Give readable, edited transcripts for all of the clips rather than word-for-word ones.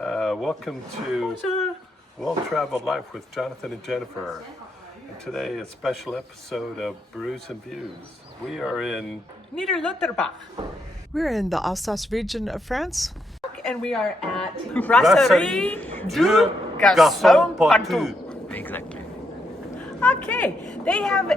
Welcome to Well-Traveled Life with Jonathan and Jennifer. And today a special episode of Brews and Views. We are in Niederlotterbach. We're in the Alsace region of France. And we are at Brasserie Du Garcon Pointu. Exactly. Okay, they have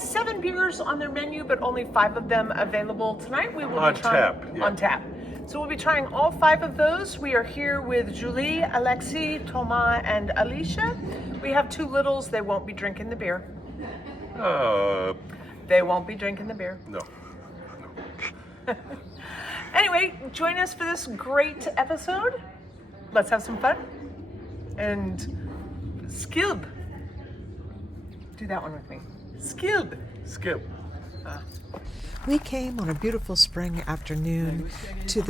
7 beers on their menu, but only 5 of them available tonight. We will On be trying tap, yeah. on tap. So we'll be trying all 5 of those. We are here with Julie, Alexis, Thomas, and Alicia. We have 2 littles. They won't be drinking the beer. They won't be drinking the beer. No. Anyway, join us for this great episode. Let's have some fun. And skilb. Do that one with me. Skilb. Skip. We came on a beautiful spring afternoon to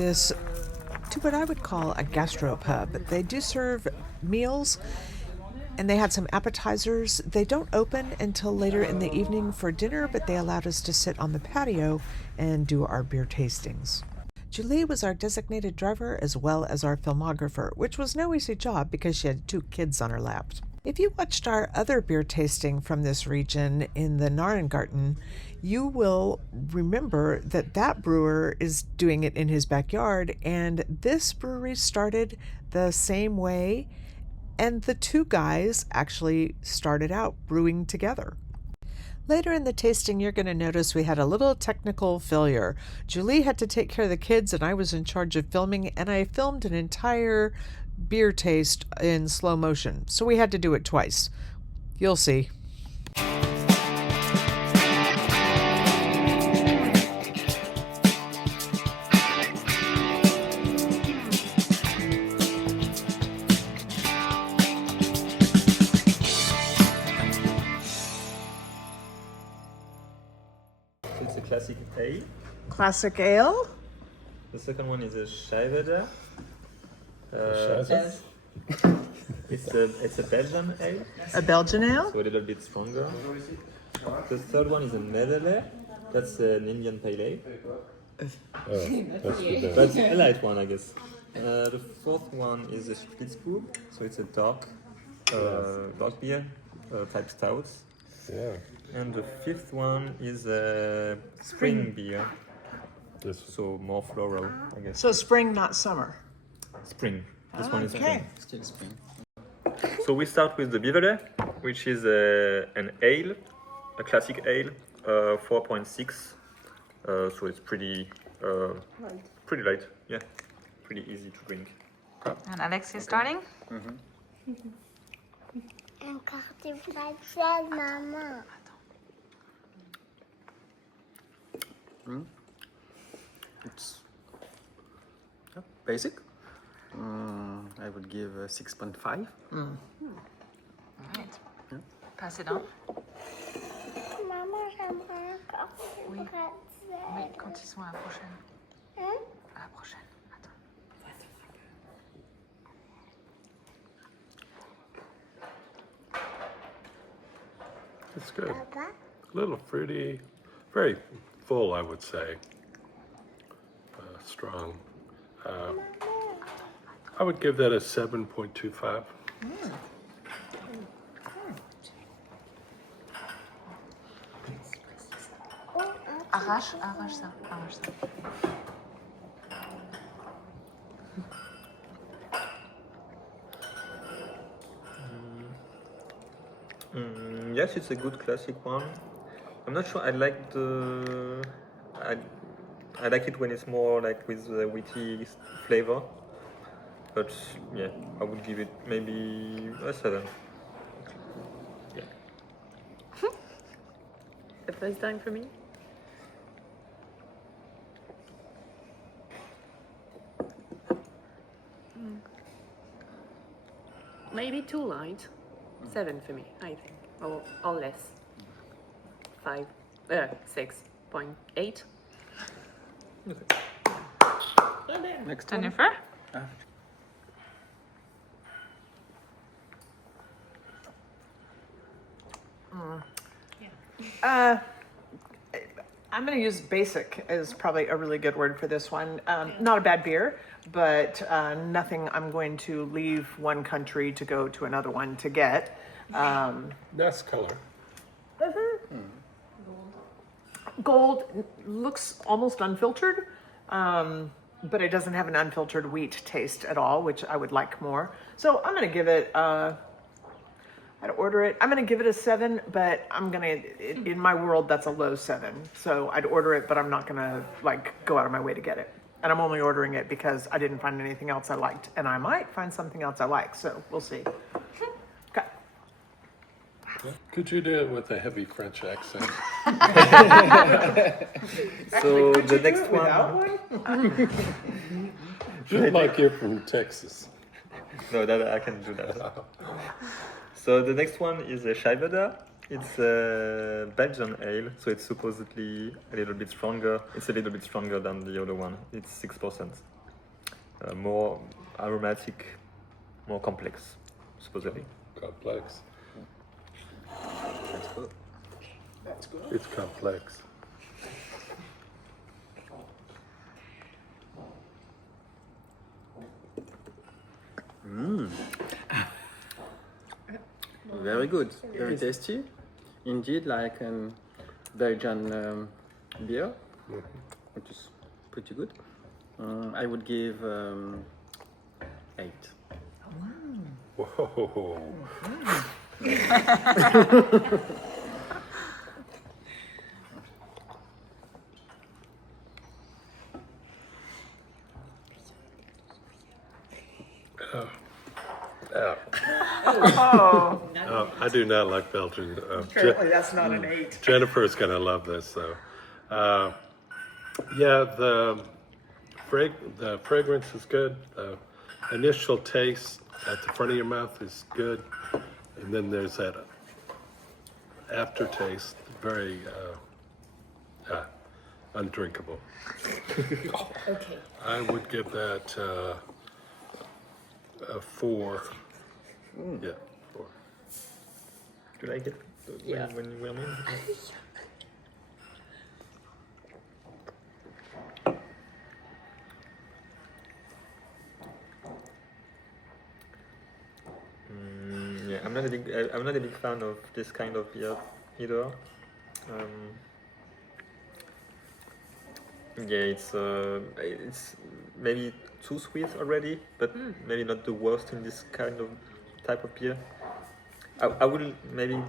what I would call a gastropub. They do serve meals and they had some appetizers. They don't open until later in the evening for dinner, but they allowed us to sit on the patio and do our beer tastings. Julie was our designated driver as well as our filmographer, which was no easy job because she had 2 kids on her lap. If you watched our other beer tasting from this region in the Narengarten, you will remember that brewer is doing it in his backyard, and this brewery started the same way, and the 2 guys actually started out brewing together. Later in the tasting, you're going to notice we had a little technical failure. Julie had to take care of the kids, and I was in charge of filming, and I filmed an entire beer taste in slow motion, so we had to do it twice. You'll see. It's a classic ale. Classic ale. The second one is a Scheibe. Scheiße. It's a Belgian ale, A Belgian ale. so a little bit stronger. The third one is a Medele. That's an Indian pale ale, That's the but a light one, I guess. The fourth one is a Spritzbub, so it's a dark beer, type stout. Yeah. And the fifth one is a spring beer, This so more floral, I guess. So spring, not summer. Spring. This one is Okay. spring. Still spring. So we start with the Bivere, which is an ale, a classic ale, 4.6. So it's pretty light. Yeah, pretty easy to drink. And Alex is starting. Een carte française, maman. It's basic. I would give 6.5. Right. Pass it on. Maman, j'aimerais un carte Oui. française. Oui, quand ils sont à la prochaine. Hein? À la prochaine. Attends. It's good. Papa? A little fruity, very full, I would say. Strong. I would give that a 7.25. Arrache ça. Arrache ça. Yes, it's a good classic one. I'm not sure I like I like it when it's more like with the witty flavor. But yeah, I would give it maybe a 7. Yeah. The first time for me. Maybe too light. 7 for me, I think, or less. 6.8. Next one. Jennifer? I'm going to use basic is probably a really good word for this one. Not a bad beer, but nothing I'm going to leave one country to go to another one to get. Nice color. Gold looks almost unfiltered, but it doesn't have an unfiltered wheat taste at all, which I would like more. So I'm going to give it, I'd order it. I'm going to give it a 7, but I'm going to, in my world, that's a low 7. So I'd order it, but I'm not going to like go out of my way to get it. And I'm only ordering it because I didn't find anything else I liked. And I might find something else I like. So we'll see. Okay. Could you do it with a heavy French accent? So Could the you do next it without one? Just like you're from Texas. No, that I can do that. So the next one is a Scheibeder. It's a Belgian ale, so it's supposedly a little bit stronger. It's a little bit stronger than the other one. It's 6%. More aromatic, more complex, supposedly. Complex. That's good. That's good. It's complex. Very good. Very tasty. Indeed, like a Belgian beer, which is pretty good. I would give 8. Whoa. Oh, I do not like Belgian. apparently that's not an 8. Jennifer's going to love this, though. Yeah, the fragrance is good. The initial taste at the front of your mouth is good. And then there's that aftertaste, very undrinkable. Okay. I would give that a 4. Yeah, 4. Do you like it? Yeah. When you were in? Yeah, I'm not a big fan of this kind of beer either. Yeah, it's maybe too sweet already, but maybe not the worst in this kind of type of beer. I will maybe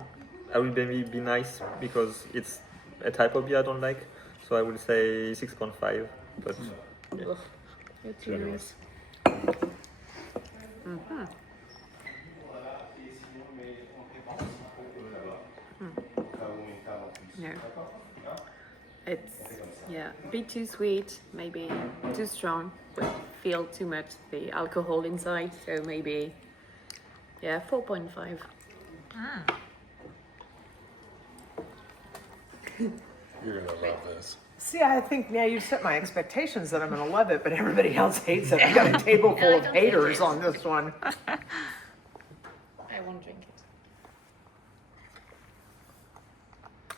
be nice because it's a type of beer I don't like, so I will say 6.5. But yeah. It's generous. No. It's, yeah, a bit too sweet, maybe too strong, but feel too much the alcohol inside, so maybe, yeah, 4.5. You're going to love this. See, I think, yeah, you set my expectations that I'm going to love it, but everybody else hates it. I got a table full of haters on this one. I won't drink it.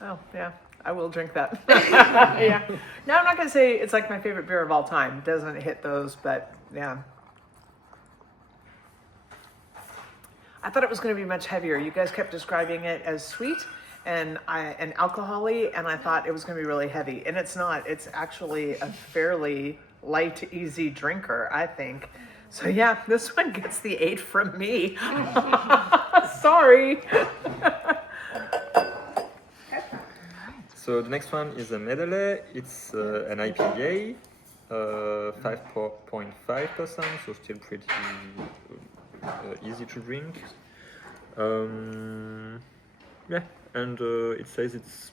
Oh, yeah, I will drink that. Yeah. No, I'm not going to say it's like my favorite beer of all time. It doesn't hit those, but yeah. I thought it was going to be much heavier. You guys kept describing it as sweet and alcohol-y, and I thought it was going to be really heavy. And it's not. It's actually a fairly light, easy drinker, I think. So yeah, this one gets the 8 from me. Sorry. So the next one is a medley. It's an IPA, 5.5%, so still pretty easy to drink. Yeah, and it says it's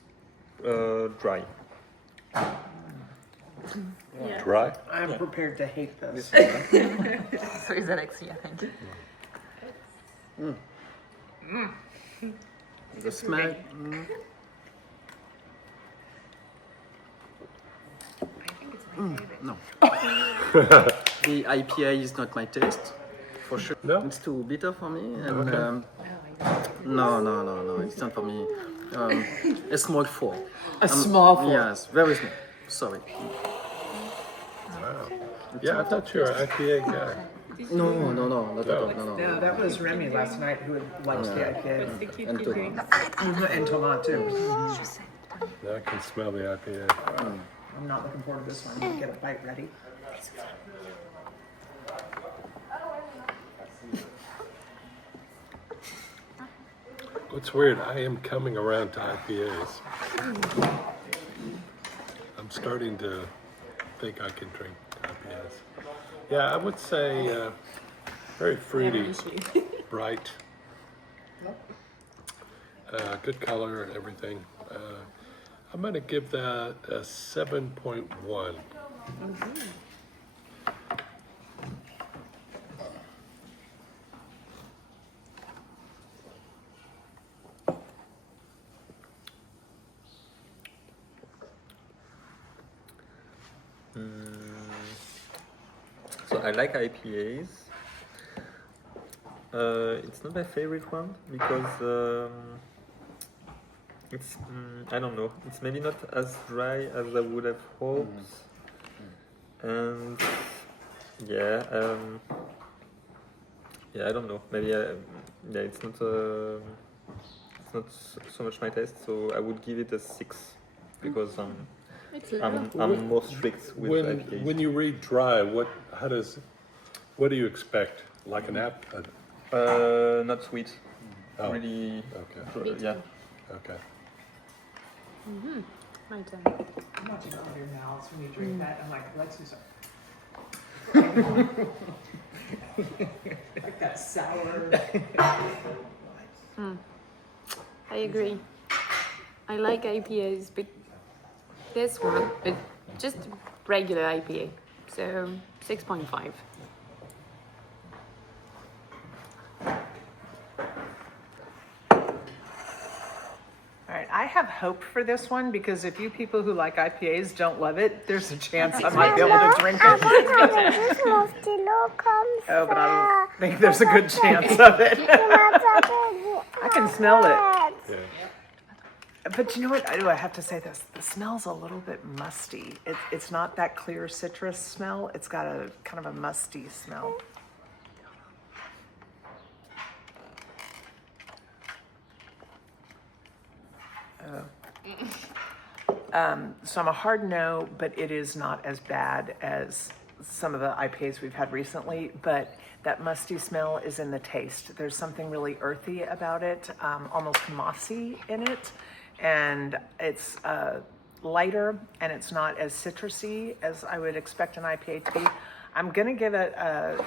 dry. Yeah. Dry? I'm prepared to hate this. So is Alexia, thank you. The smell. No. The IPA is not my taste, for sure. No? It's too bitter for me. And no, it's not for me. A small 4. A small 4. Yes, very small. Sorry. Wow. Yeah, I thought you were an IPA guy. No, not at all. No. No, that was Remy last night who likes the IPA. And to- And Thomas too. Now I can smell the IPA. I'm not looking forward to this one. We'll get a bite ready. What's weird, I am coming around to IPAs. I'm starting to think I can drink IPAs. Yeah, I would say very fruity, bright, good color and everything. I'm going to give that a 7.1. So I like IPAs. It's not my favorite one because it's I don't know. It's maybe not as dry as I would have hoped, and yeah, I don't know. Maybe it's not so much my taste. So I would give it a 6 because I'm more strict with IPAs. When you read dry, what do you expect? Like an app? Not sweet. Oh, Really. okay. Yeah. Okay. My turn. I'm watching all your mouths when you drink that. I'm like, Alexis. Like that sour. I agree. I like IPAs, but this one, but just regular IPA. So 6.5. All right, I have hope for this one because if you people who like IPAs don't love it, there's a chance I might be able to drink it. Oh, but I don't think there's a good chance of it. I can smell it. Yeah. But you know what? I have to say this. The smell's a little bit musty. It's not that clear citrus smell. It's got a kind of a musty smell. So I'm a hard no, but it is not as bad as some of the IPAs we've had recently, but that musty smell is in the taste. There's something really earthy about it, almost mossy in it, and it's lighter and it's not as citrusy as I would expect an IPA to be. I'm gonna give it a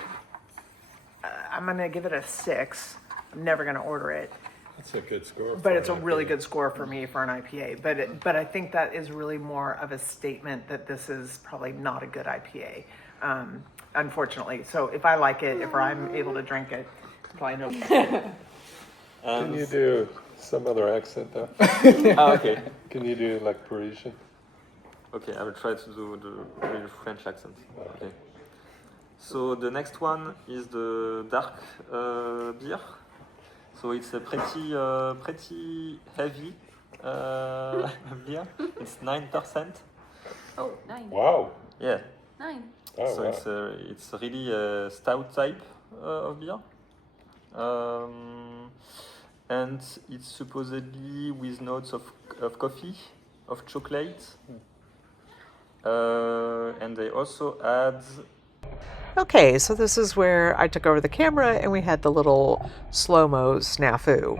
6. I'm never gonna order it. That's a good score. But for it's a an really IPA. good score for me for an IPA. But I think that is really more of a statement that this is probably not a good IPA, unfortunately. So if I like it, if I'm able to drink it, probably no. Can you do some other accent though? Okay. Can you do like Parisian? Okay, I will try to do the real French accent. Okay. So the next one is the dark beer. So it's a pretty heavy beer. It's 9%. Oh, 9. Wow. Yeah. 9. Oh, So wow. it's really a stout type of beer. And it's supposedly with notes of coffee, of chocolate. And they also add. Okay, so this is where I took over the camera and we had the little slow-mo snafu.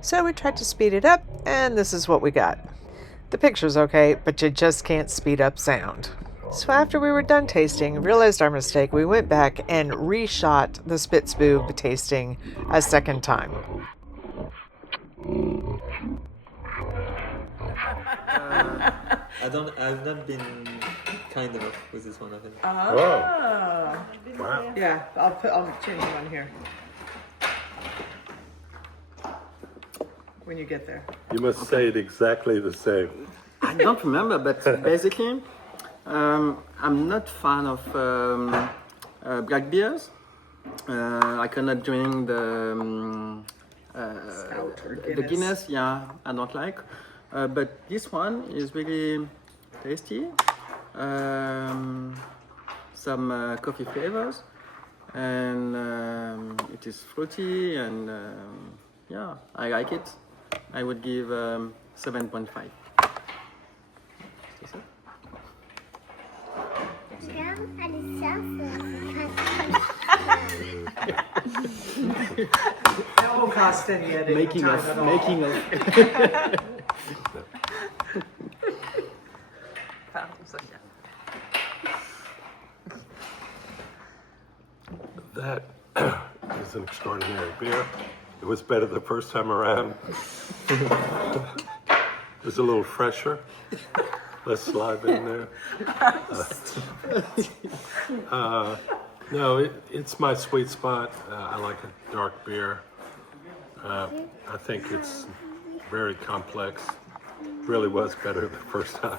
So we tried to speed it up, and this is what we got. The picture's okay, but you just can't speed up sound. So after we were done tasting, realized our mistake, we went back and reshot the Spitzbub tasting a second time. I've not been kind enough with this one, I think. Whoa. Wow. Yeah, I'll change one here. When you get there. You must say it exactly the same. I don't remember, but basically, I'm not fan of black beers. I cannot drink Stout or the Guinness. Yeah, I don't like. But this one is really tasty. Some coffee flavors, and it is fruity, and yeah, I like it. I would give 7.5. That won't cost any editing Making time of, at all. making of. Pardon, Sonia. That is an extraordinary beer. It was better the first time around. It was a little fresher, less saliva in there. No, it's my sweet spot. I like a dark beer. I think it's very complex. Really was better the first time.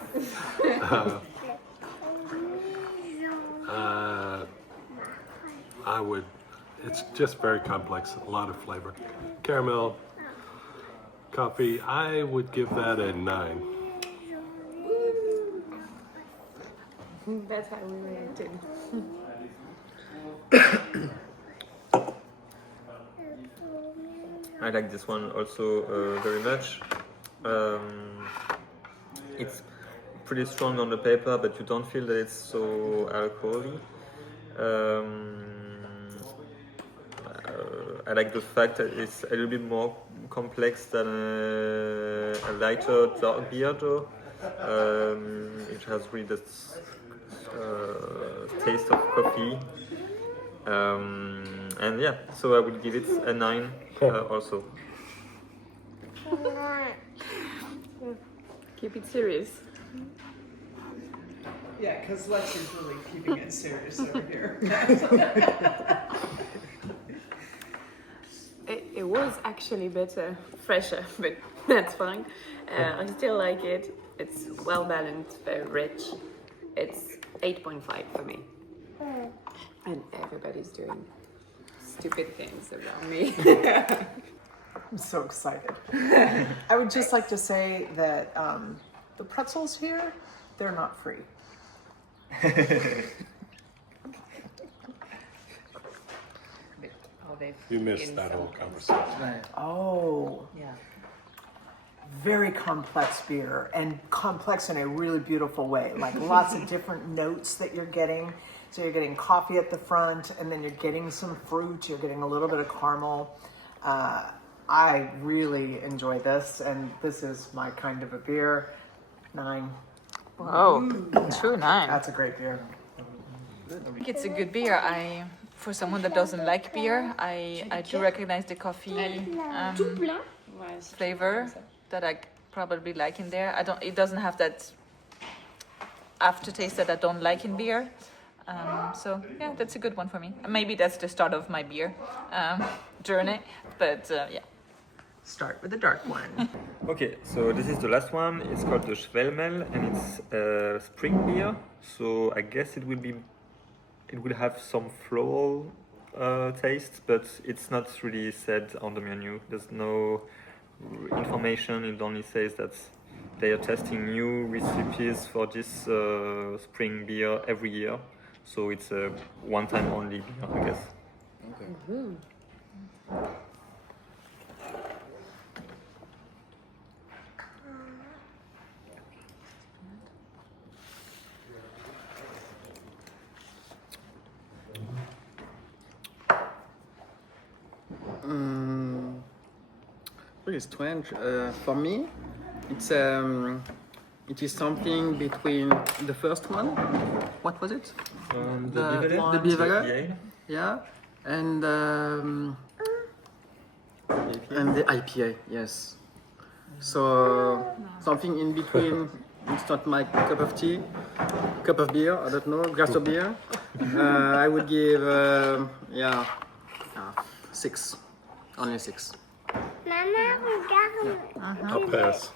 It's just very complex, a lot of flavor. Caramel, coffee, I would give that a 9. That's how we reacted. I like this one also very much. It's pretty strong on the paper, but you don't feel that it's so alcoholic. I like the fact that it's a little bit more complex than a lighter dark beer, though. It has really this taste of coffee. And yeah, so I would give it a 9 also. Keep it serious. Yeah, because Lex is really keeping it serious over here. It was actually better, fresher, but that's fine. I still like it. It's well balanced, very rich. It's 8.5 for me. And everybody's doing stupid things around me. I'm so excited. I would just like to say that the pretzels here, they're not free. You missed that whole conversation. Oh, Yeah. very complex beer, and complex in a really beautiful way. Like lots of different notes that you're getting. So you're getting coffee at the front, and then you're getting some fruit. You're getting a little bit of caramel. I really enjoy this, and this is my kind of a beer. 9. Wow, true 9. That's a great beer. I think it's a good beer. For someone that doesn't like beer, I do recognize the coffee flavor that I probably like in there. It doesn't have that aftertaste that I don't like in beer. So yeah, that's a good one for me. Maybe that's the start of my beer journey, but yeah. Start with the dark one. Okay, so this is the last one. It's called the Schwelmel, and it's a spring beer. So I guess it will have some floral taste, but it's not really said on the menu. There's no information. It only says that they are testing new recipes for this spring beer every year. So it's a one-time only beer, I guess. Really strange. For me, it is something between the first one. What was it? The Bivelet. Yeah, and the IPA. Yes. So something in between. It's not my cup of tea, cup of beer. I don't know, glass of beer. I would give 6. Only 6. Mama, regarde. I'll pass.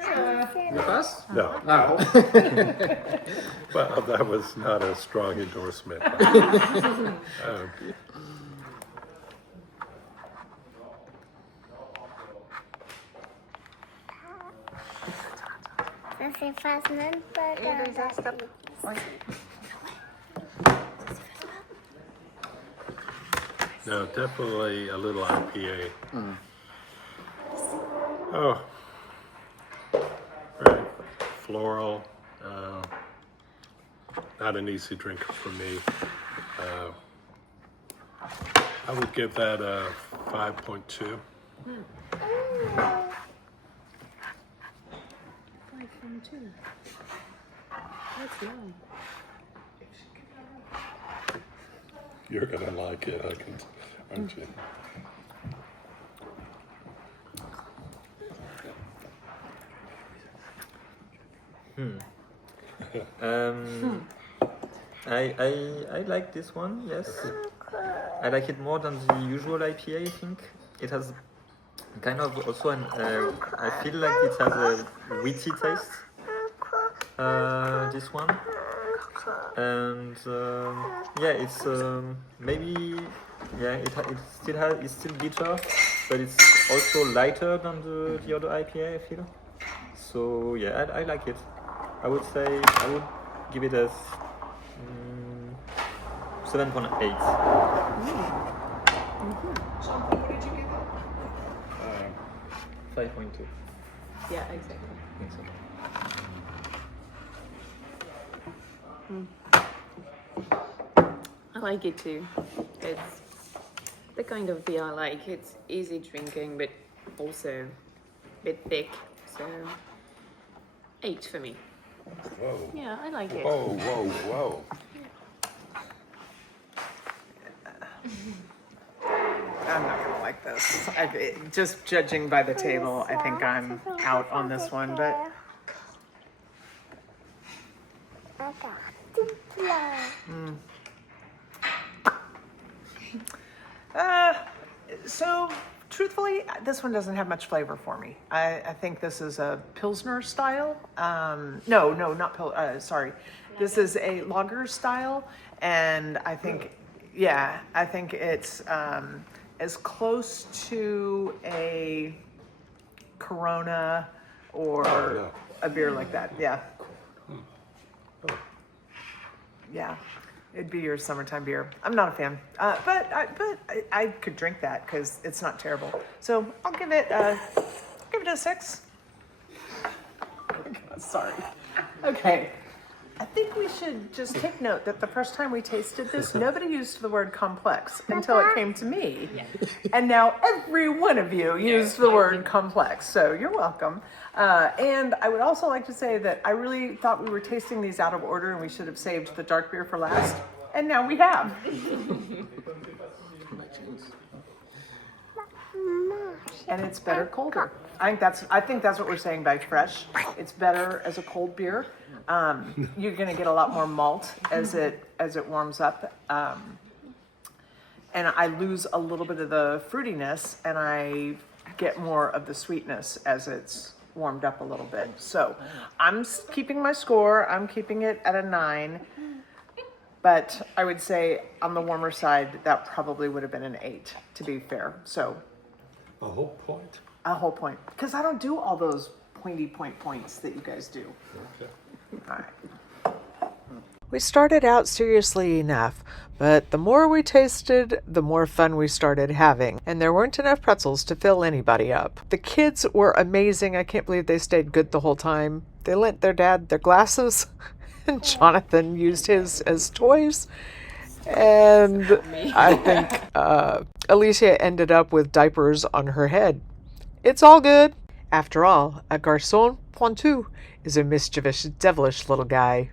You pass? No. Ah. Well, that was not a strong endorsement. Um, Ça s'efface même pas dans la vie. no, definitely a little IPA. Oh, right. Floral. Not an easy drink for me. I would give that a 5.2. 5.2. That's low. You're gonna like it, aren't you? I like this one, yes. I like it more than the usual IPA, I think. It has kind of also I feel like it has a wheaty taste, this one. And yeah, it's maybe, yeah, it's still bitter, but it's also lighter than the other IPA, I feel. So yeah, I like it. I would say I would give it a 7.8. Sean, what did you give it? 5.2. Yeah, exactly. I think so. I like it too. It's the kind of beer I like. It's easy drinking, but also a bit thick. So 8 for me. Whoa. Yeah, I like it. Whoa, whoa, whoa. I'm not gonna like this. Just judging by the table, I think I'm out on this one. But so truthfully, this one doesn't have much flavor for me. I think this is a Pilsner style. No, not sorry. This is a lager style, and I think, yeah, I think it's as close to a Corona or a beer like that. Yeah. Yeah. It'd be your summertime beer. I'm not a fan, but I could drink that because it's not terrible. So I'll give it a 6. Sorry. Okay. I think we should just take note that the first time we tasted this, nobody used the word complex until it came to me. And now every one of you used the word complex. So you're welcome. And I would also like to say that I really thought we were tasting these out of order and we should have saved the dark beer for last. And now we have. And it's better colder. I think that's what we're saying by fresh. It's better as a cold beer. You're gonna get a lot more malt as it warms up. And I lose a little bit of the fruitiness and I get more of the sweetness as it's warmed up a little bit. So I'm keeping my score. I'm keeping it at a 9. But I would say on the warmer side, that probably would have been an 8, to be fair. So A whole point? a whole point. Because I don't do all those points that you guys do. Okay. All right. We started out seriously enough, but the more we tasted, the more fun we started having, and there weren't enough pretzels to fill anybody up. The kids were amazing. I can't believe they stayed good the whole time. They lent their dad their glasses, and Jonathan used his as toys. And I think Alicia ended up with diapers on her head. It's all good. After all, a Garcon Pointu is a mischievous, devilish little guy.